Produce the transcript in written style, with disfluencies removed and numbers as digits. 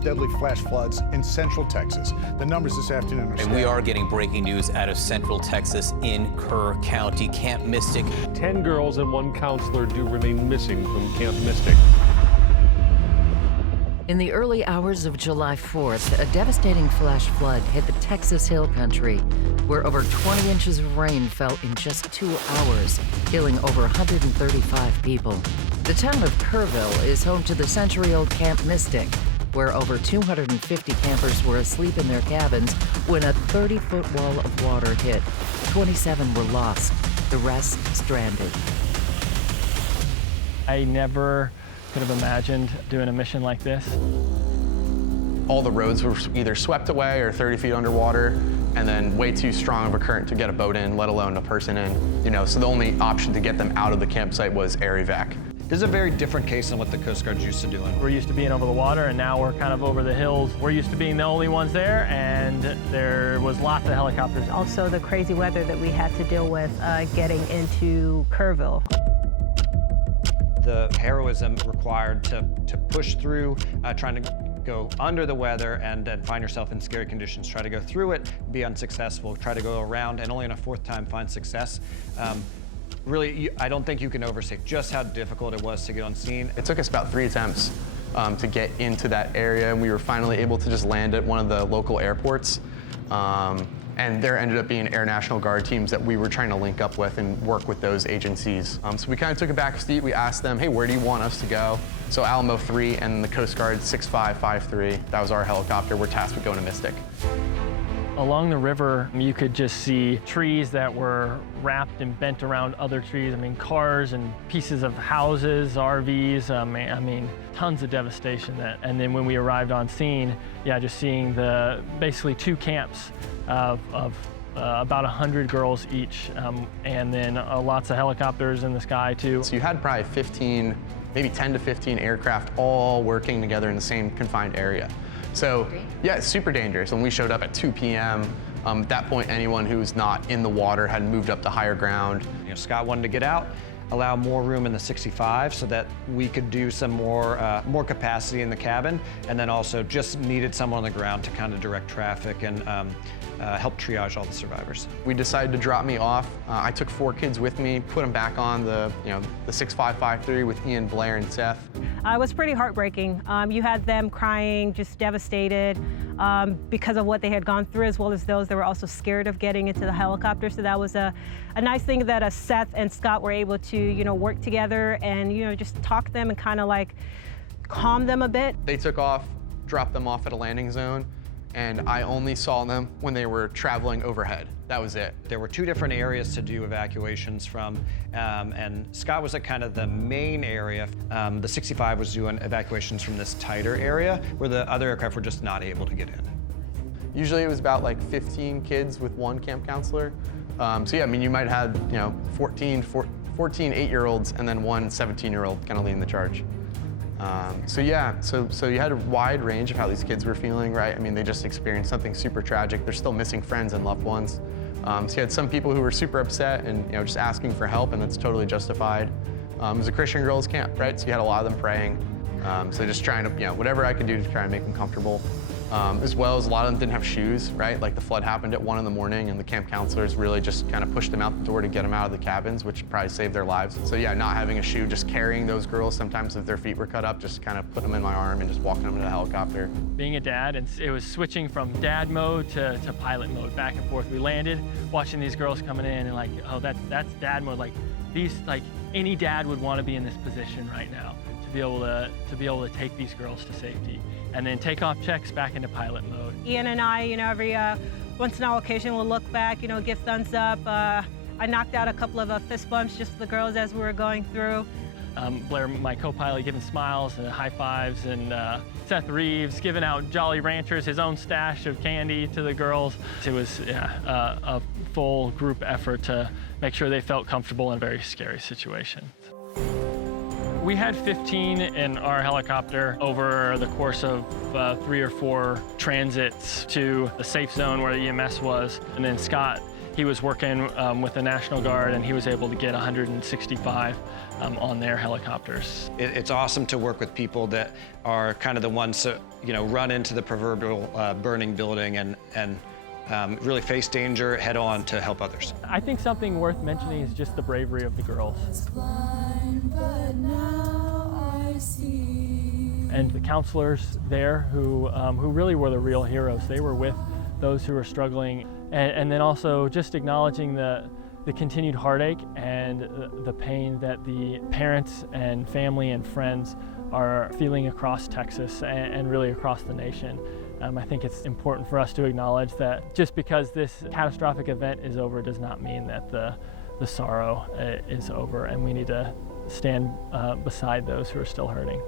most deadly flash floods in central Texas. The numbers this afternoon are And we are getting breaking news out of central Texas in Kerr County. Camp Mystic. 10 girls and 1 counselor do remain missing from Camp Mystic. In the early hours of July 4th, a devastating flash flood hit the Texas Hill Country, where over 20 inches of rain fell in just 2 hours, killing over 135 people. The town of Kerrville is home to the century-old Camp Mystic, where over 250 campers were asleep in their cabins when a 30-foot wall of water hit. 27 were lost, the rest stranded. I never could have imagined doing a mission like this. All the roads were either swept away or 30 feet underwater, and then way too strong of a current to get a boat in, let alone a person in. You know, so the only option to get them out of the campsite was air evac. This is a very different case than what the Coast Guard's used to doing. We're used to being over the water, and now we're kind of over the hills. We're used to being the only ones there, and there was lots of helicopters. Also, the crazy weather that we had to deal with getting into Kerrville. The heroism required to push through, trying to go under the weather and then find yourself in scary conditions, try to go through it, be unsuccessful, try to go around, and only on a 4th time find success. Really, I don't think you can overstate just how difficult it was to get on scene. It took us about 3 attempts to get into that area, and we were finally able to just land at one of the local airports. And there ended up being Air National Guard teams that we were trying to link up with and work with those agencies. So we kind of took a back seat. We asked them, hey, where do you want us to go? So Alamo 3 and the Coast Guard 6553, that was our helicopter. We're tasked with going to Mystic. Along the river, you could just see trees that were wrapped and bent around other trees. I mean, cars and pieces of houses, RVs, I mean, tons of devastation. And then when we arrived on scene, yeah, just seeing basically 2 camps of about 100 girls each, and then lots of helicopters in the sky too. So you had probably 15, maybe 10 to 15 aircraft all working together in the same confined area. So yeah, it's super dangerous. When we showed up at 2 p.m., at that point, anyone who's not in the water had moved up to higher ground. You know, Scott wanted to get out, allow more room in the 65 so that we could do some more capacity in the cabin, and then also just needed someone on the ground to kind of direct traffic and help triage all the survivors. We decided to drop me off. I took 4 kids with me, put them back on the 6553 with Ian, Blair, and Seth. It was pretty heartbreaking. You had them crying, just devastated because of what they had gone through, as well as those that were also scared of getting into the helicopter. So that was a nice thing that Seth and Scott were able to, work together and, just talk to them and kind of like calm them a bit. They took off, dropped them off at a landing zone, and I only saw them when they were traveling overhead. That was it. There were 2 different areas to do evacuations from, and Scott was at kind of the main area. The 65 was doing evacuations from this tighter area where the other aircraft were just not able to get in. Usually it was about like 15 kids with 1 camp counselor. So yeah, I mean, you might have had 14 8-year-olds and then 1 17-year-old kind of leading the charge. So yeah, so you had a wide range of how these kids were feeling, right? I mean, they just experienced something super tragic. They're still missing friends and loved ones. So you had some people who were super upset and just asking for help, and that's totally justified. It was a Christian girls' camp, right? So you had a lot of them praying. So just trying to, whatever I could do to try and make them comfortable. As well as a lot of them didn't have shoes, right? Like the flood happened at 1 in the morning and the camp counselors really just kind of pushed them out the door to get them out of the cabins, which probably saved their lives. So yeah, not having a shoe, just carrying those girls, sometimes if their feet were cut up, just kind of putting them in my arm and just walking them to the helicopter. Being a dad, and it was switching from dad mode to pilot mode, back and forth. We landed, watching these girls coming in and like, oh, that's dad mode. Like any dad would want to be in this position right now, to be able to take these girls to safety. And then takeoff checks back into pilot mode. Ian and I, every once in a while occasion we'll look back, give thumbs up. I knocked out a couple of fist bumps just for the girls as we were going through. Blair, my co-pilot, giving smiles and high fives, and Seth Reeves giving out Jolly Ranchers, his own stash of candy to the girls. It was a full group effort to make sure they felt comfortable in a very scary situation. We had 15 in our helicopter over the course of 3 or 4 transits to the safe zone where the EMS was. And then Scott, he was working with the National Guard, and he was able to get 165 on their helicopters. It's awesome to work with people that are kind of the ones run into the proverbial burning building and really face danger head on to help others. I think something worth mentioning is just the bravery of the girls. And the counselors there who really were the real heroes. They were with those who were struggling. And then also just acknowledging the continued heartache and the pain that the parents and family and friends are feeling across Texas and really across the nation. I think it's important for us to acknowledge that just because this catastrophic event is over does not mean that the sorrow is over, and we need to stand beside those who are still hurting.